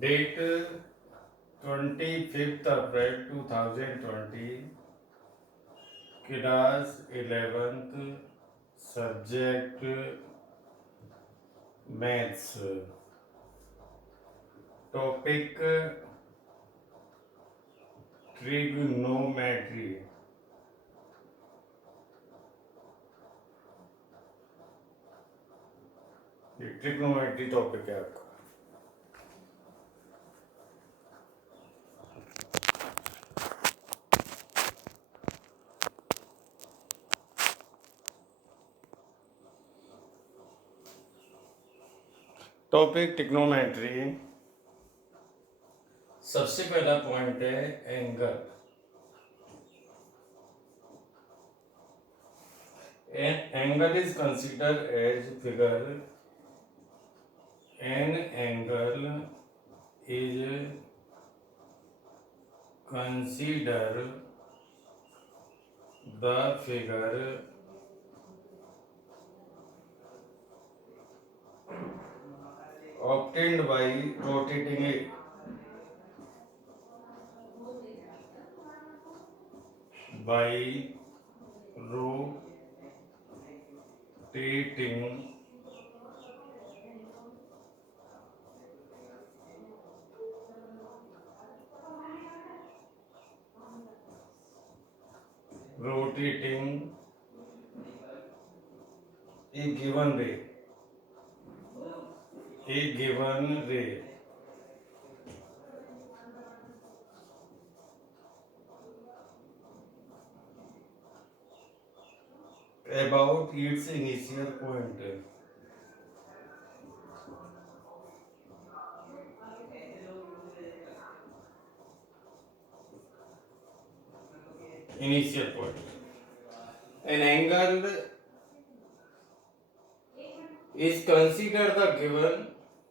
Date 25 अप्रैल 2020, class 11th, subject maths, topic trigonometry. ये trigonometry topic है आपका। Topic trigonometry. सबसे पहला पॉइंट है angle. An angle is considered as figure. An angle is considered the figure obtained by rotating it by rotating a given ray about its initial point. Initial point. An angle is considered the given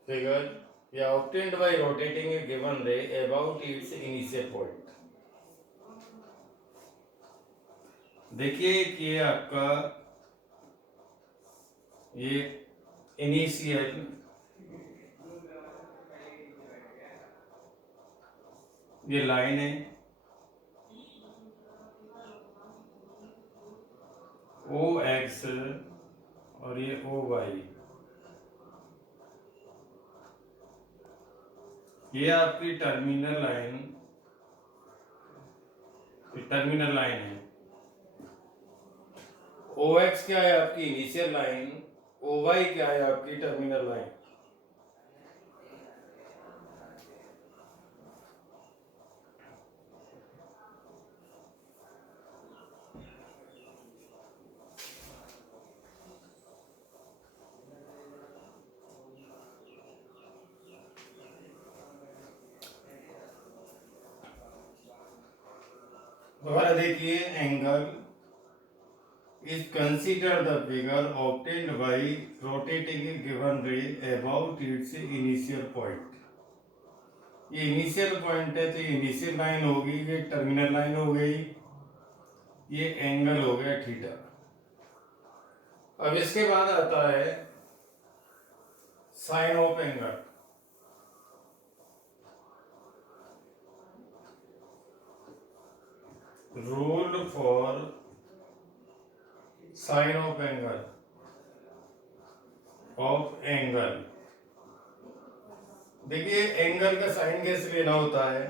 figure obtained by rotating a given ray about its initial point. देखिए कि आपका ये initial ये line है ओ x और ये ओ Y, ये आपकी टर्मिनल लाइन है। ओ एक्स क्या है आपकी इनिशियल लाइन, ओ वाई क्या है आपकी टर्मिनल लाइन। दोबारा देखिए, angle is considered the figure obtained by rotating a given ray about its initial point. ये इनिशियल पॉइंट है तो ये इनिशियल लाइन होगी, ये टर्मिनल लाइन हो गई, ये एंगल हो गया थीटा। अब इसके बाद आता है sine of angle. Rule for sine of angle. देखिए एंगल का साइन कैसे लेना होता है।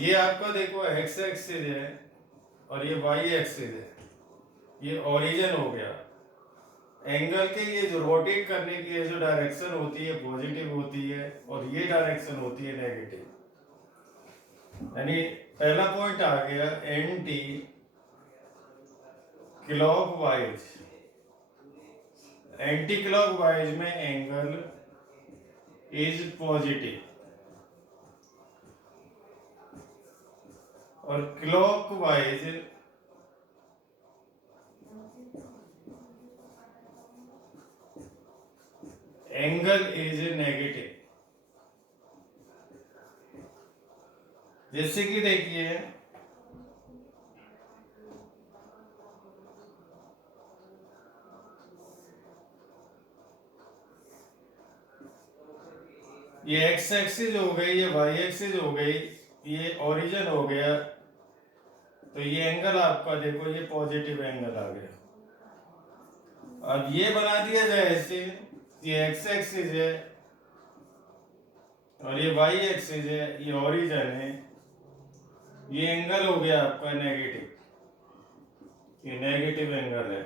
ये आपका देखो एक्स एक्सिस है और ये वाई एक्सिस है, ये ओरिजिन हो गया। एंगल के ये जो रोटेट करने की जो डायरेक्शन होती है पॉजिटिव होती है और ये डायरेक्शन होती है नेगेटिव। यानी पहला पॉइंट आ गया एंटी क्लॉकवाइज। एंटी क्लॉकवाइज में एंगल इज पॉजिटिव और क्लॉकवाइज एंगल इज नेगेटिव। जैसे कि देखिए ये एक्स एक्सिस हो गई, ये वाई एक्सिस हो गई, ये ओरिजिन हो गया। तो ये एंगल आपका देखो ये पॉजिटिव एंगल आ गया। अब ये बना दिया जाए ऐसे, ये एक्स एक्सिस है और ये वाई एक्सिस है, ये ओरिजिन है, ये एंगल हो गया आपका नेगेटिव, ये नेगेटिव एंगल है,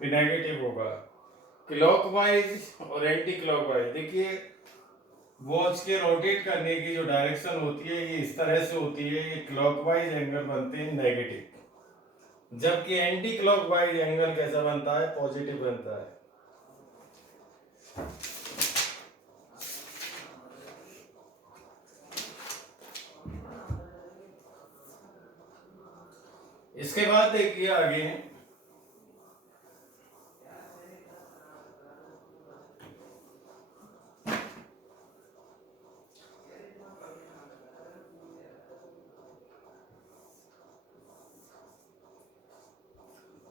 ये नेगेटिव होगा। क्लॉकवाइज और एंटी क्लॉकवाइज, देखिए वॉच के रोटेट करने की जो डायरेक्शन होती है ये इस तरह से होती है, ये क्लॉकवाइज एंगल बनते हैं नेगेटिव, जबकि एंटी क्लॉकवाइज एंगल कैसा बनता है, पॉजिटिव बनता है। इसके बाद देखिए आगे,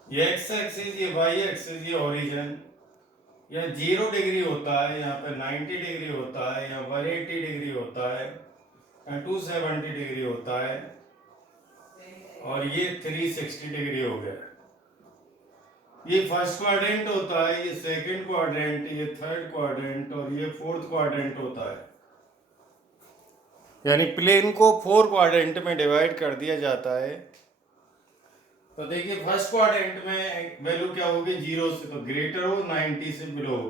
ये एक्स एक्सिस, ये वाई एक्सिस, ये ओरिजिन, यह 0 डिग्री होता है, यहाँ पे 90 डिग्री होता है, यहाँ 180 डिग्री होता है, यहाँ 270 डिग्री होता है, और ये 360 डिग्री हो गया। ये फर्स्ट क्वाड्रेंट होता है, ये सेकंड क्वाड्रेंट, ये थर्ड क्वाड्रेंट और ये फोर्थ क्वाड्रेंट होता है। यानी प्लेन को 4 क्वाड्रेंट में डिवाइड कर दिया जाता है। तो देखिए फर्स्ट क्वाड्रेंट में वैल्यू क्या होगी, 0 से तो ग्रेटर हो, 90 से बिलो हो,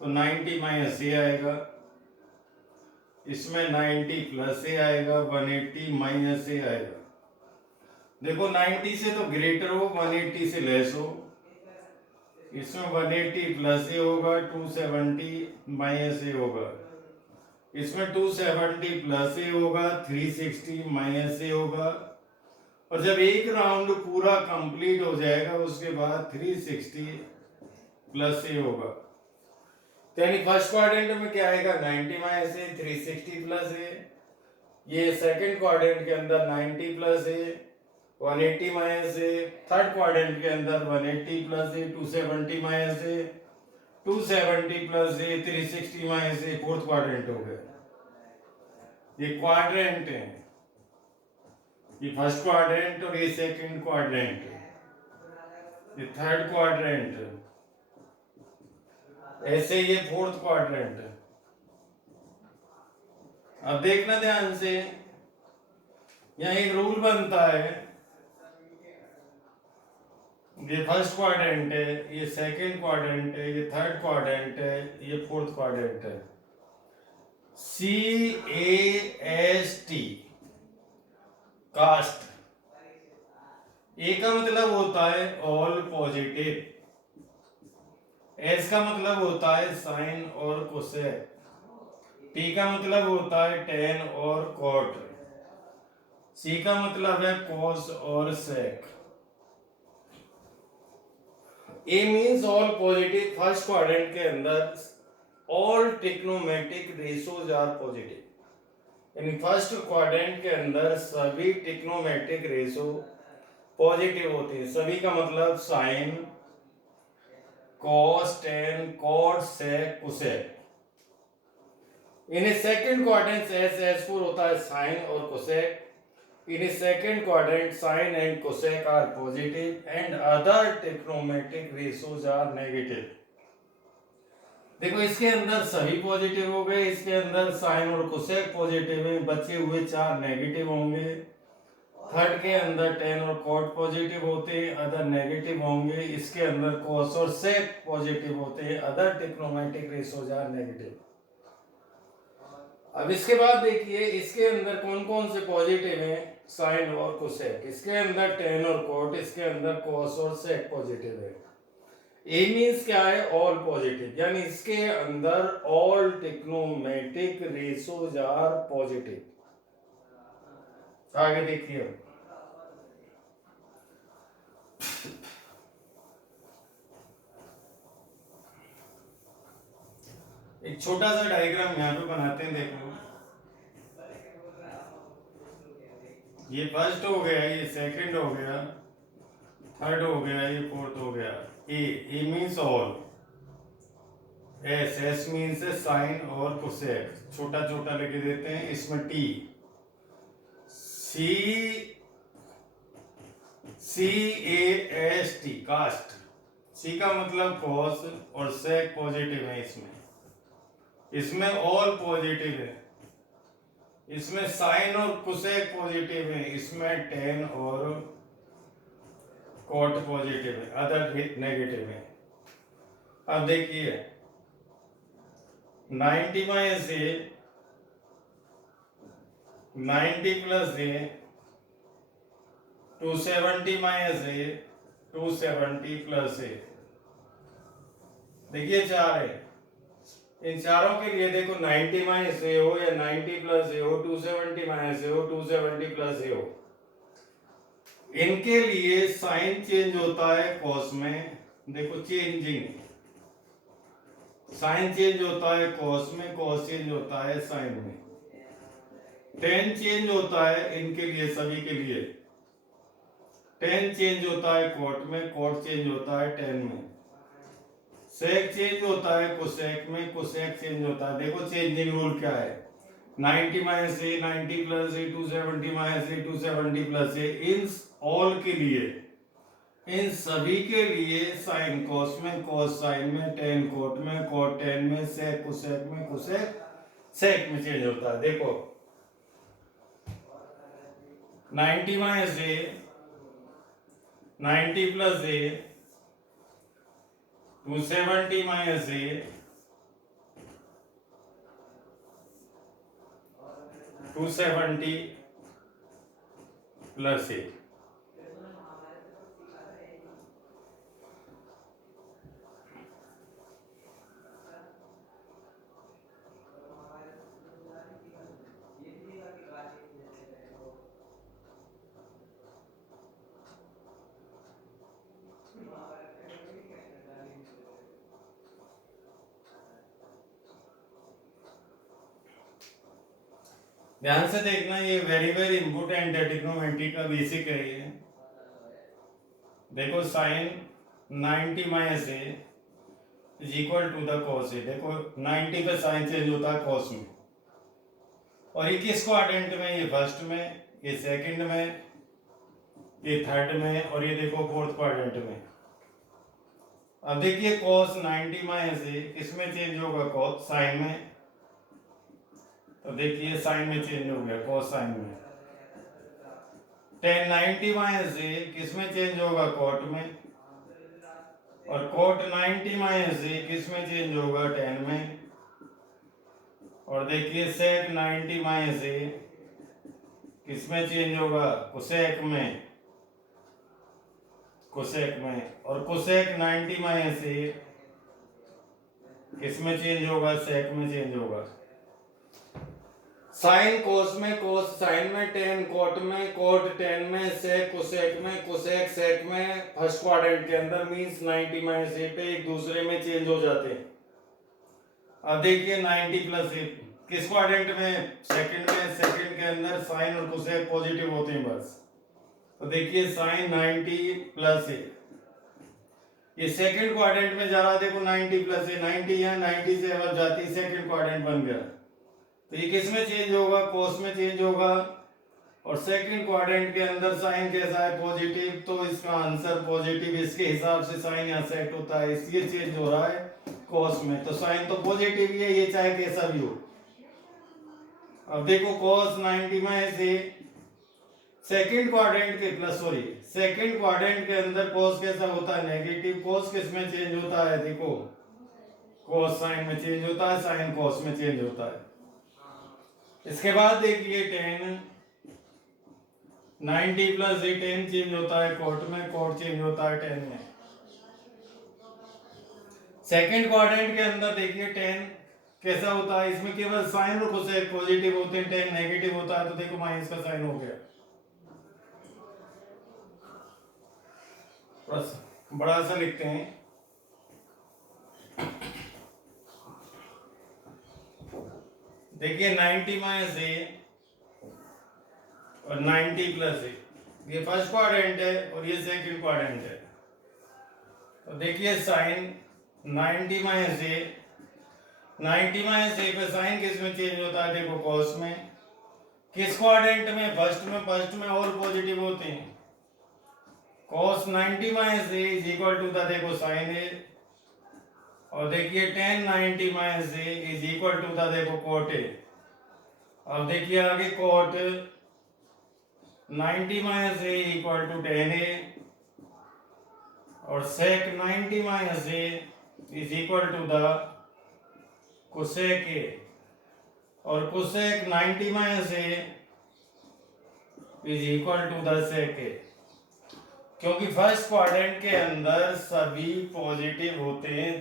तो 90 माइनस ए आएगा, इसमें 90 प्लस ए आएगा, 180 माइनस ए आएगा। देखो 90 से तो ग्रेटर हो, 180 से लेस हो, इसमें 180 प्लस ए होगा, 270 माइनस ए होगा, इसमें 270 प्लस ए होगा, 360 माइनस ए होगा, और जब एक राउंड पूरा कंप्लीट हो जाएगा उसके बाद 360 प्लस ए होगा। यानी फर्स्ट क्वाड्रेंट में क्या आएगा, 90 माइनस ए, 360 प्लस ए। ये सेकंड क्वाड्रेंट के अंदर 90 plus A, 180 minus A. Third quadrant के अंदर 180 plus A, 270 minus A, 270 plus A, 360 minus A. Fourth quadrant हो गया। ये क्वाड्रेंट है, ये फर्स्ट क्वाड्रेंट और ये सेकंड क्वाड्रेंट, ये थर्ड क्वाड्रेंट, ऐसे ये फोर्थ क्वाड्रेंट। अब देखना ध्यान से, यहाँ एक रूल बनता है, ये फर्स्ट क्वाड्रेंट है, ये सेकंड क्वाड्रेंट है, ये थर्ड क्वाड्रेंट है, ये फोर्थ क्वाड्रेंट है। CAST, कास्ट, ए का मतलब होता है ऑल पॉजिटिव, एस का मतलब होता है साइन और कोसेक, टी का मतलब होता है टेन और कॉट, सी का मतलब है कॉस और sec. A means all positive, first quadrant के अंदर all trigonometric ratios are positive, यानी फर्स्ट क्वाड्रेंट के अंदर सभी ट्रिग्नोमेट्रिक रेशियो पॉजिटिव होते हैं। सभी का मतलब sine, cos, tan, cot, sec, cosec. In second quadrant S4 होता है साइन और cosec. In a second quadrant, sine and cosec are positive and other trigonometric ratios are negative. देखो इसके अंदर सभी पॉजिटिव हो गए, इसके अंदर साइन और कोसेक पॉजिटिव है, बचे हुए 4 नेगेटिव होंगे। थर्ड के अंदर टेन और कॉट पॉजिटिव होते हैं, अदर नेगेटिव होंगे। इसके अंदर कॉस और सेक पॉजिटिव होते हैं, other trigonometric ratios are negative. अब इसके बाद देखिए इसके अंदर कौन कौन से पॉजिटिव हैं, साइन और कोसेक, इसके अंदर टेन और कोट, इसके अंदर कॉस और सेक पॉजिटिव है। ए मींस क्या है, ऑल पॉजिटिव, यानी इसके अंदर all trigonometric ratios are positive. आगे देखिए, एक छोटा सा डायग्राम यहाँ पे बनाते हैं। देखो ये फर्स्ट हो गया, ये सेकंड हो गया, थर्ड हो गया, ये फोर्थ हो गया। A means all, S, S means sine और कोसेक, छोटा छोटा लिख देते हैं। इसमें T, C, C A S T, cast. C का मतलब कॉस और सेक पॉजिटिव है इसमें ऑल पॉजिटिव है। इसमें साइन और कोसेक पॉजिटिव है, इसमें टेन और कॉट पॉजिटिव है, अदर नेगेटिव है। अब देखिए 90 minus A, 90 plus A, 270 minus A, 270 plus ए। देखिए चार है, इन चारों के लिए देखो 90 माइनस ए हो या 90 प्लस ए हो, 270 माइनस ए हो, 270 प्लस ए हो, इनके लिए साइन चेंज होता है कॉस में। देखो चेंजिंग, साइन चेंज होता है कॉस में, कॉस चेंज होता है साइन में, टेन चेंज होता है इनके लिए, सभी के लिए टेन चेंज होता है कॉट में, कॉट चेंज होता है टेन में, सेक चेंज होता है कोसेक में, कोसेक चेंज होता है। देखो चेंजिंग रूल क्या है, 90 minus A, 90 plus A, 270 minus A, 270 plus A, in all के लिए, इन सभी के लिए साइन कॉस में, कॉस साइन में, टेन कोट में, कोट टेन में, सेक कोसेक में, कोसेक सेक में चेंज होता है। देखो 90 minus A, 90 plus A, 270 minus A, 270 plus A. ध्यान से देखना, ये वेरी वेरी इंपोर्टेंट है, ट्रिग्नोमेट्री का बेसिक है ये। देखो sine 90 minus A is equal to the cos A. देखो 90 पे साइन चेंज होता है कॉस में, और ये किस क्वाड्रेंट में, ये फर्स्ट में, ये सेकंड में, ये थर्ड में, और ये देखो फोर्थ क्वाड्रेंट में। अब देखिए कॉस 90 माइनस ए किसमें चेंज होगा, कॉस साइन में, तो देखिए साइन में चेंज हो गया, कॉस साइन में। टेन 90 माइनस ए किसमें चेंज होगा, कॉट में, और कॉट 90 माइनस ए किसमें चेंज होगा, टेन में। और देखिए सेक 90 माइनस ए किसमें चेंज होगा, कोसेक में, कोसेक में। और कोसेक 90 माइनस ए किसमें चेंज होगा, सेक में चेंज होगा। साइन कोस में, कोस साइन में, टेन कोट में, कोट टेन में, सेक कोसेक में, कोसेक सेक में, फर्स्ट क्वाड्रेंट के अंदर, मींस 90 माइनस ए पे एक दूसरे में चेंज हो जाते हैं। अब देखिए 90 प्लस ए किस क्वाड्रेंट में, सेकंड में, सेकंड के अंदर साइन और कोसेक पॉजिटिव होते हैं बस। तो देखिए साइन 90 प्लस ए, ये सेकंड क्वाड्रेंट में जा रहा है। देखो 90 प्लस ए, 90 यहाँ 90 से अब जाती, सेकंड क्वाड्रेंट बन गया। तो ये किस में चेंज होगा, कोस में चेंज होगा, और सेकंड क्वाड्रेंट के अंदर साइन कैसा है, पॉजिटिव, तो इसका आंसर पॉजिटिव, इसके हिसाब से साइन यहाँ सेट होता है, इसलिए चेंज हो रहा है कोस में। तो साइन तो पॉजिटिव ही है, ये चाहे कैसा भी हो। अब देखो cos 90 में से सेकंड क्वाड्रेंट के प्लस, सॉरी सेकंड क्वाड्रेंट के अंदर cos कैसा होता है, नेगेटिव। cos किस में चेंज होता है, देखो cos साइन में चेंज होता है, साइन cos में चेंज होता है। इसके बाद देखिए टेन 90 प्लस ए, टेन चेंज होता है कोट में, कोट चेंज होता है टेन में। सेकंड क्वाड्रेंट के अंदर देखिए टेन कैसा होता है, इसमें केवल साइन और कोसेक पॉजिटिव होते हैं, टेन नेगेटिव होता है, तो देखो माइनस का साइन हो गया। बस बड़ा सा लिखते हैं, देखिए 90 माइनस ए और 90 प्लस ए, ये फर्स्ट क्वाड्रेंट है और ये सेकंड क्वाड्रेंट है। तो देखिए साइन 90 माइनस ए 90 माइनस ए पे साइन किस में चेंज होता है, देखो कॉस में। किस क्वाड्रेंट में, फर्स्ट में ऑल पॉजिटिव होते हैं। Cos 90 minus A is equal to the, देखो साइन ए, और देखिए tan 90 minus A is equal to the, देखो कॉट ए। अब देखिए आगे cot 90 minus A equal to tan A, और sec 90 minus A is equal to the cosec A, और cosec 90 minus A is equal to the sec A. क्योंकि first quadrant के अंदर सभी पॉजिटिव होते हैं,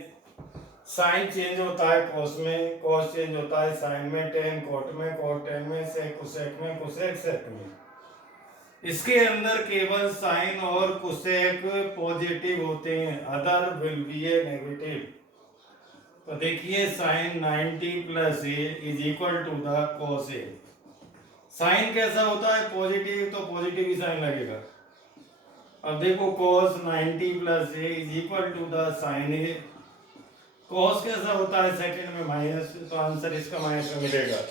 साइन चेंज होता है कॉस में, कॉस चेंज होता है साइन में, टेन कॉट में, कॉट टेन में, सेक कोसेक में, कोसेक सेक में। इसके अंदर केवल साइन और कोसेक पॉजिटिव होते हैं, other will be a negative. तो देखिए sine 90 plus A is equal to the cos A. Sine कैसा होता है, पॉजिटिव, तो पॉजिटिव ही साइन लगेगा। अब देखो cos 90 plus A is equal to the sine A. cos कैसा होता है, सेकंड में माइनस, तो आंसर इसका माइनस में मिलेगा।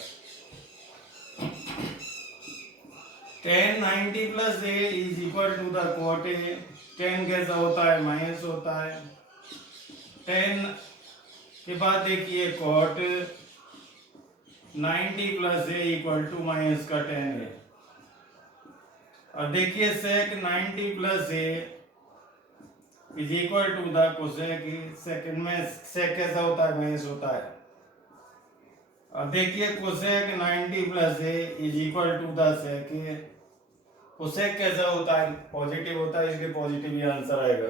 tan 90 plus A is equal to the cot A. tan कैसा होता है, माइनस होता है। tan के बाद देखिए cot 90 plus A equal to minus का tan है। और देखिए sec 90 plus A is equal to the cosec A. Second में sec कैसा होता है, माइनस होता है। अब देखिए cosec 90 plus A is equal to the sec A. Cosec कैसा होता है, पॉजिटिव होता है, इसलिए पॉजिटिव ही आंसर आएगा।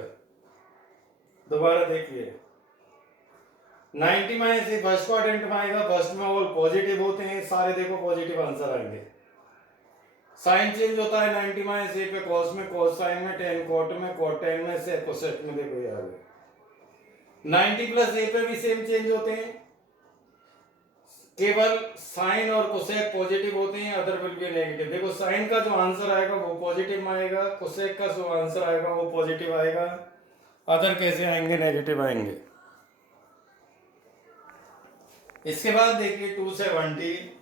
दोबारा देखिए 90 माइनस ए फर्स्ट क्वाड्रेंट में आएगा, फर्स्ट में ऑल पॉजिटिव होते हैं सारे, देखो पॉजिटिव आंसर आएंगे। साइन चेंज होता है 90 माइनस ए पे कॉस में, कॉस साइन में, टेन कॉट में, कॉट टेन में, सेक कोसेक में, देखो ये आ गया। 90 प्लस ए पे भी सेम चेंज होते हैं, केवल साइन और कोसेक पॉजिटिव होते हैं, अदर विल बी नेगेटिव। देखो साइन का जो आंसर आएगा वो पॉजिटिव में आएगा, कोसेक का जो आंसर आएगा वो पॉजिटिव आएगा, अदर कैसे आएंगे, नेगेटिव आएंगे। इसके बाद देखिए 270।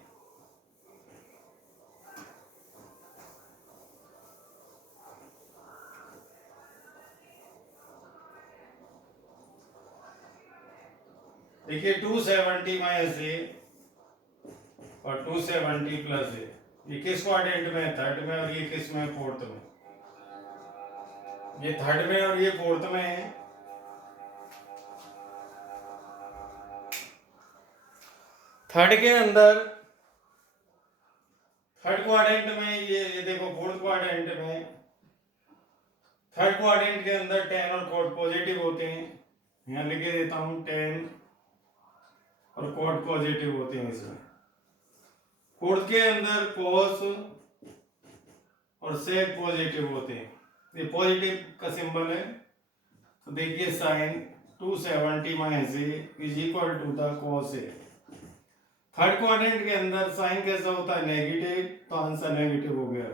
देखिए 270 माइनस ए और 270 प्लस ए, ये किस क्वाड्रेंट में है, थर्ड में, और ये किस में, फोर्थ में। ये थर्ड में और ये फोर्थ में है। थर्ड के अंदर, थर्ड क्वाड्रेंट में ये देखो, फोर्थ क्वाड्रेंट में, थर्ड क्वाड्रेंट के अंदर टेन और कॉट पॉजिटिव होते हैं। यहाँ लिखे देता हूं, टेन और कॉट पॉजिटिव होते हैं इसमें। फोर्थ के अंदर कॉस और सेक पॉजिटिव होते हैं, ये पॉजिटिव का सिंबल है। तो देखिए sine 270 minus A is equal to the cos A. Third quadrant के अंदर साइन कैसा होता है, नेगेटिव, तो आंसर नेगेटिव हो गया।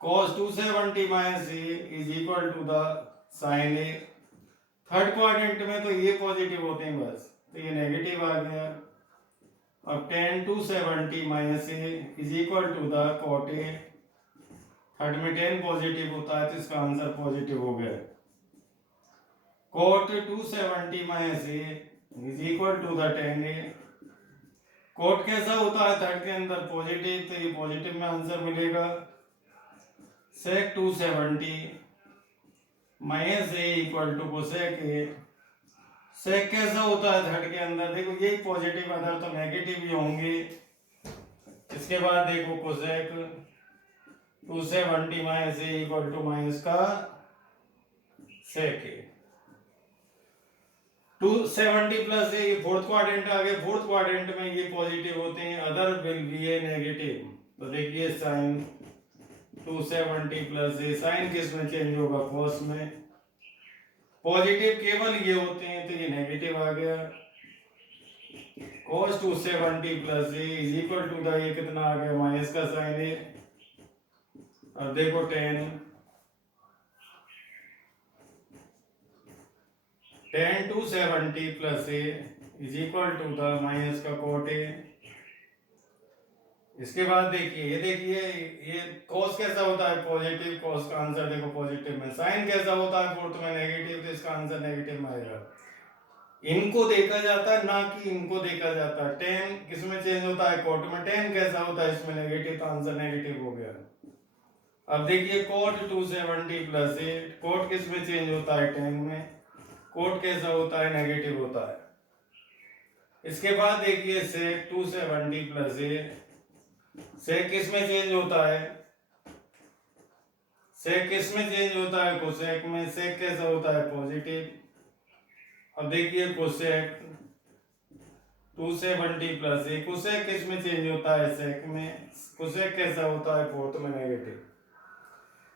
cos 270 minus A is equal to the sine A. Third quadrant में तो ये पॉजिटिव होते हैं बस, तो ये नेगेटिव आ गया। अब tan 270 minus A is equal to the cot A. Third में tan पॉजिटिव होता है, तो इसका आंसर पॉजिटिव हो गया। cot 270 minus A is equal to the tan A. Cot कैसा होता है, थर्ड के अंदर पॉजिटिव, तो ये पॉजिटिव में आंसर मिलेगा। Sec 270 minus A equal to cosec A. Sec कैसा होता है थर्ड के अंदर, देखो यही पॉजिटिव, अदर तो नेगेटिव ही होंगे। इसके बाद देखो cosec 270 minus A equal to minus का सेक ए। 270 प्लस ए, ये फोर्थ क्वाड्रेंट आ गया। फोर्थ क्वाड्रेंट में ये पॉजिटिव होते हैं, other will be a negative. तो देखिए साइन 270 प्लस ए, साइन किस में चेंज होगा, कॉस में। पॉजिटिव केवल ये होते हैं, तो ये नेगेटिव आ गया। cos 270 plus A is equal to the, ये कितना आ गया, माइनस का साइन ए। अब देखो tan 270 plus A is equal to the minus का कोट ए। इसके बाद देखिए ये cos कैसा होता है पॉजिटिव, cos का आंसर देखो पॉजिटिव में। साइन कैसा होता है फोर्थ में नेगेटिव, तो इसका आंसर नेगेटिव में आएगा। इनको देखा जाता है ना कि इनको देखा जाता है। टेन किसमें चेंज होता है कोट में, टेन कैसा होता है इसमें नेगेटिव, तो आंसर नेगेटिव हो गया। अब देखिए कोट 270 प्लस ए, कोट किस में चेंज होता है टेन में, कोट कैसा होता है नेगेटिव होता है। इसके बाद देखिए सेक 270 प्लस ए, सेक किस में चेंज होता है, सेक किस में चेंज होता है कोसेक में, सेक कैसा होता है पॉजिटिव। अब देखिए कोसेक 270 प्लस ए, कोसेक किस में चेंज होता है सेक में, कोसेक कैसा होता है फोर्थ में नेगेटिव।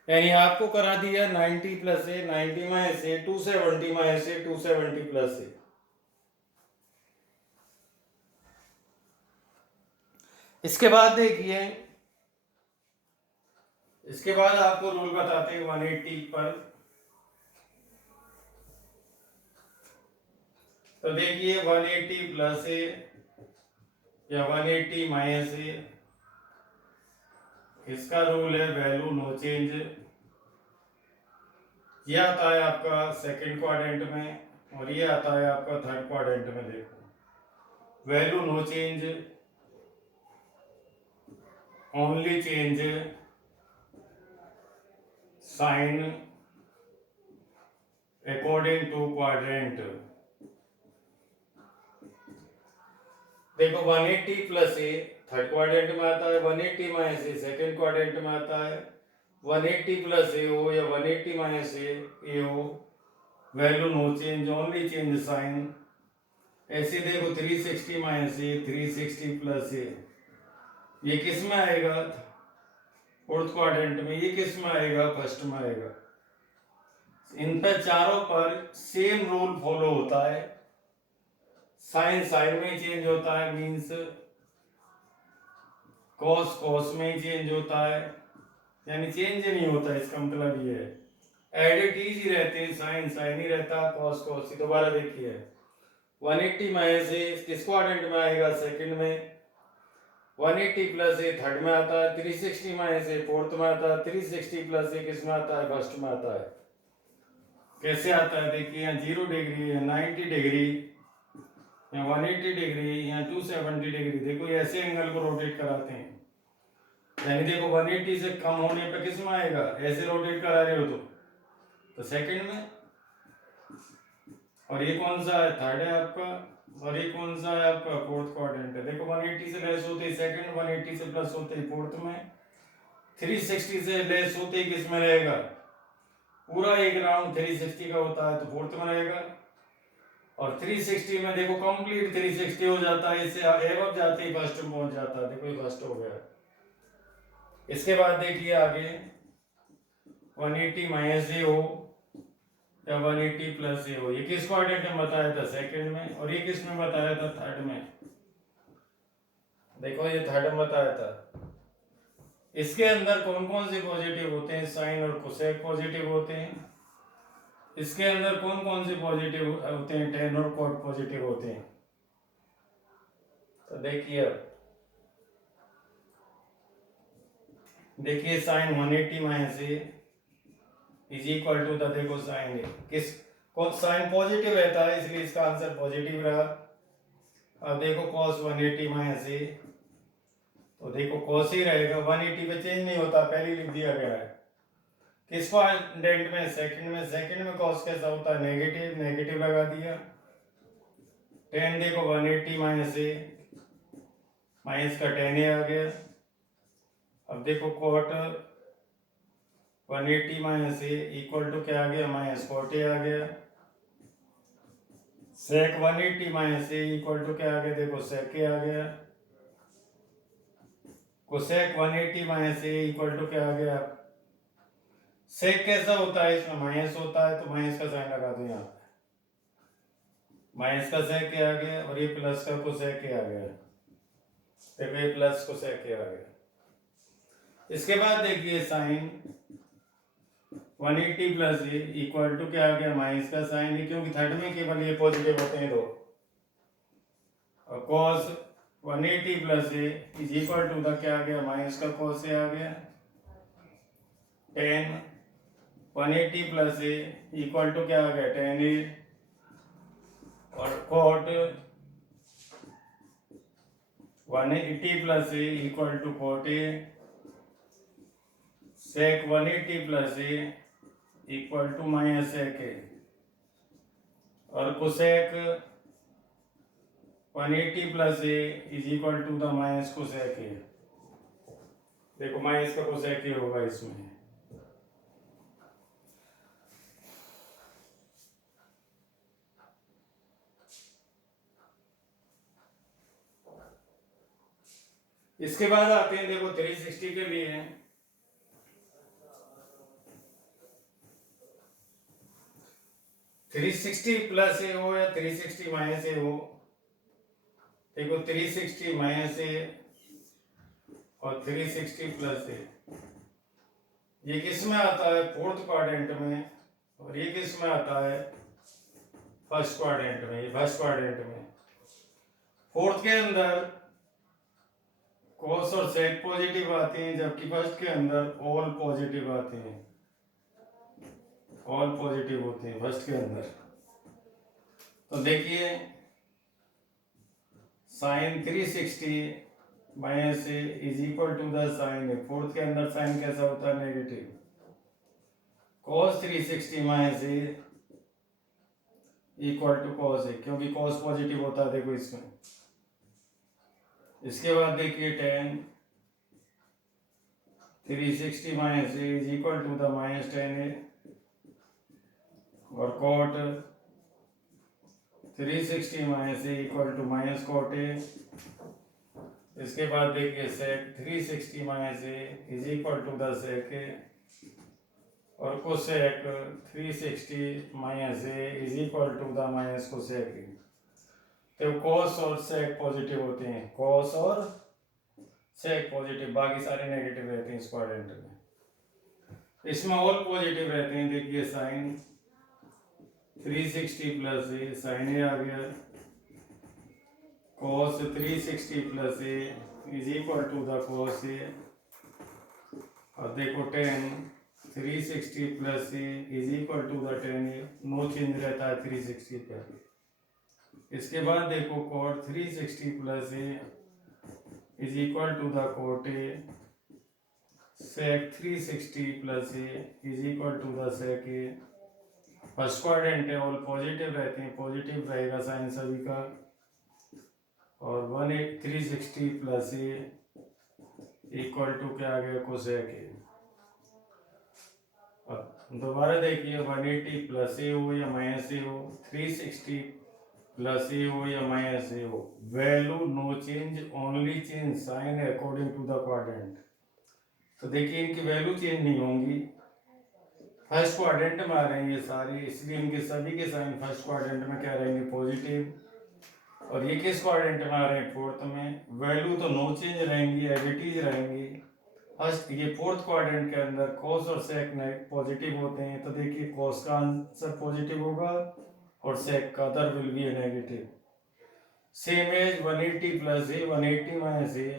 यानी आपको करा दिया 90 plus A, 90 minus A, 270 minus A, 270 plus ए। इसके बाद देखिए, इसके बाद आपको रूल बताते हैं 180 पर। तो देखिए 180 प्लस ए या 180 माइनस ए, इसका रूल है वैल्यू नो चेंज। ये आता है आपका सेकंड क्वाड्रेंट में और ये आता है आपका थर्ड क्वाड्रेंट में। देखो value no change, only change sign according to quadrant. देखो 180 प्लस ए थर्ड क्वाड्रेंट में आता है, 180 माइनस ए सेकंड क्वाड्रेंट में आता है। 180 प्लस ए हो या 180 माइनस ए हो, value no change, only change sign. ऐसे देखो 360 माइनस ए, 360 प्लस ए, ये किस में आएगा फोर्थ क्वाड्रेंट में, ये किस में आएगा फर्स्ट में आएगा। इन पर चारों पर सेम रूल फॉलो होता है, साइन साइन में चेंज होता है, मींस कॉस कॉस में ही चेंज होता है, यानी चेंज नहीं होता। इसका मतलब ये है एडिटीज ही रहते हैं, साइन साइन ही रहता, कॉस कॉस ही। दोबारा देखिए 180 माइनस ए किस क्वाड्रेंट में आएगा सेकंड में, 180 प्लस ए थर्ड में आता है, 360 माइनस ए फोर्थ में आता है, 360 प्लस ए किस में आता है फर्स्ट में आता है। कैसे आता है देखिए, यहाँ 0 डिग्री है, 90 डिग्री, यहाँ 180 डिग्री, यहाँ 270 डिग्री। देखो ऐसे एंगल को रोटेट कराते हैं, यानी देखो 180 से कम होने पे किस में आएगा, ऐसे रोटेट करा रहे हो तो सेकंड में। और ये कौन सा है थर्ड है आपका, और ये कौन सा है आपका फोर्थ क्वाड्रेंट है। देखो 180 से लेस होते ही सेकंड, 180 से प्लस होते ही फोर्थ में, 360 से लेस होते ही किस में रहेगा, पूरा एक राउंड 360 का होता है तो फोर्थ में रहेगा। और 360 में देखो कंप्लीट 360 हो जाता है, इससे एबव जाते ही फर्स्ट में पहुंच जाता है। देखो ये फर्स्ट हो गया। इसके बाद देखिए आगे 180 माइनस ए हो या 180 प्लस ए हो, ये किस क्वाड्रेंट में बताया था सेकंड में, और ये किस में बताया था थर्ड में। देखो ये थर्ड में बताया था। इसके अंदर कौन कौन से पॉजिटिव होते हैं, साइन और कोसेक पॉजिटिव होते हैं। इसके अंदर कौन कौन से पॉजिटिव होते हैं, टेन और कोट पॉजिटिव होते हैं। तो देखिए sine 180 minus A is equal to the, देखो साइन ए किस कौन साइन पॉजिटिव रहता है इसलिए इसका आंसर पॉजिटिव रहा। अब देखो cos 180 माइनस ए, तो देखो cos ही रहेगा, 180 पे चेंज नहीं होता, पहले लिख दिया गया है। किस क्वाड्रेंट में, सेकंड में, सेकंड में cos कैसा होता है नेगेटिव, नेगेटिव लगा दिया। टेन देखो 180 माइनस ए, माइनस का टेन आ गया। अब देखो cot 180 minus A equal to क्या आ गया, माइनस 40 आ गया। Sec 180 minus A equal to क्या आ गया, देखो सेक आ गया। Cosec 180 minus A equal to क्या आ गया, सेक कैसा होता है इसमें माइनस होता है, तो माइनस का साइन लगा दो यहाँ पे, माइनस का सेक आ गया, और ये प्लस का कोसेक आ गया। देखो ये प्लस कोसेक आ गया। इसके बाद देखिए साइन 180 प्लस इक्वल टू क्या आ गया, माइनस का साइन, क्योंकि थर्ड में केवल ये पॉजिटिव होते हैं दो। और cos 180 plus A is equal to the क्या आ गया, माइनस का cos ए आ गया, tan 180 plus A equal to क्या आ गया, tan ए, और cot 180 plus A equal to cot A, sec 180 plus A equal to minus sec A, और cosec 180 plus A is equal to the minus cosec A. देखो minus का cosec ए होगा इसमें। इसके बाद आते हैं देखो 360 के लिए। थ्री सिक्सटी प्लस ए हो या 360 माइनस ए हो, देखो 360 माइनस ए और 360 प्लस ए, ये किस में आता है, फोर्थ क्वाड्रेंट में, और ये किस में आता है, फर्स्ट क्वाड्रेंट में। ये फर्स्ट क्वाड्रेंट में, फोर्थ के अंदर cos और sec पॉजिटिव आते हैं, जबकि फर्स्ट के अंदर ऑल पॉजिटिव आते हैं, ऑल पॉजिटिव होते हैं फर्स्ट के अंदर। तो देखिए sine 360 minus A is equal to the sine A, fourth के अंदर साइन कैसा होता है, negative, cos 360 minus A equal to cos A, क्योंकि cos पॉजिटिव होता है देखो इसमें। इसके बाद देखिए tan 360 minus A is equal to the minus tan A, और cot 360 minus A equal to minus cot A. इसके बाद देखिए sec 360 minus A is equal to the sec A, और cosec 360 minus A is equal to the minus cosec A. तो cos और sec positive होते हैं, cos और sec positive, बाकी सारे नेगेटिव रहते हैं इस क्वाड्रेंट में। इसमें ऑल पॉजिटिव रहते हैं, देखिए sine 360 plus A, sine A आ गया, cos 360 plus A is equal to the cos A, और देखो tan 360 plus A is equal to the tan A, no change रहता है 360 पर। इसके बाद देखो cot 360 plus A is equal to the cot A, sec 360 plus A is equal to the sec A. First quadrant है, all positive रहते हैं, positive रहेगा साइन सभी का, और 360 प्लस ए इक्वल टू क्या आ गया, cosec ए। अब दोबारा देखिए 180 प्लस ए हो या माइनस ए हो, 360 प्लस ए हो या माइनस ए हो, value no change, only change sign according to the quadrant. तो देखिए इनकी वैल्यू चेंज नहीं होंगी, फर्स्ट क्वाड्रेंट में आ रहे हैं ये सारे, इसलिए इनके सभी के साइन फर्स्ट क्वाड्रेंट में क्या रहेंगे, पॉजिटिव, और ये किस क्वाड्रेंट में आ रहे हैं, फोर्थ में, वैल्यू तो नो चेंज रहेंगी, एडिटीज रहेंगी। फर्स्ट ये फोर्थ क्वाड्रेंट के अंदर cos और sec पॉजिटिव होते हैं, तो देखिए cos का आंसर पॉजिटिव होगा और sec का other will be negative. Same as 180 plus A 180 minus A,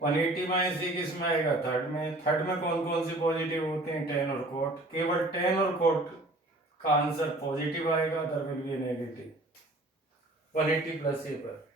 180 minus A किस में आएगा, थर्ड में। थर्ड में कौन कौन से पॉजिटिव होते हैं, tan और cot, केवल tan और cot का आंसर पॉजिटिव आएगा, other will be negative 180 plus A पर।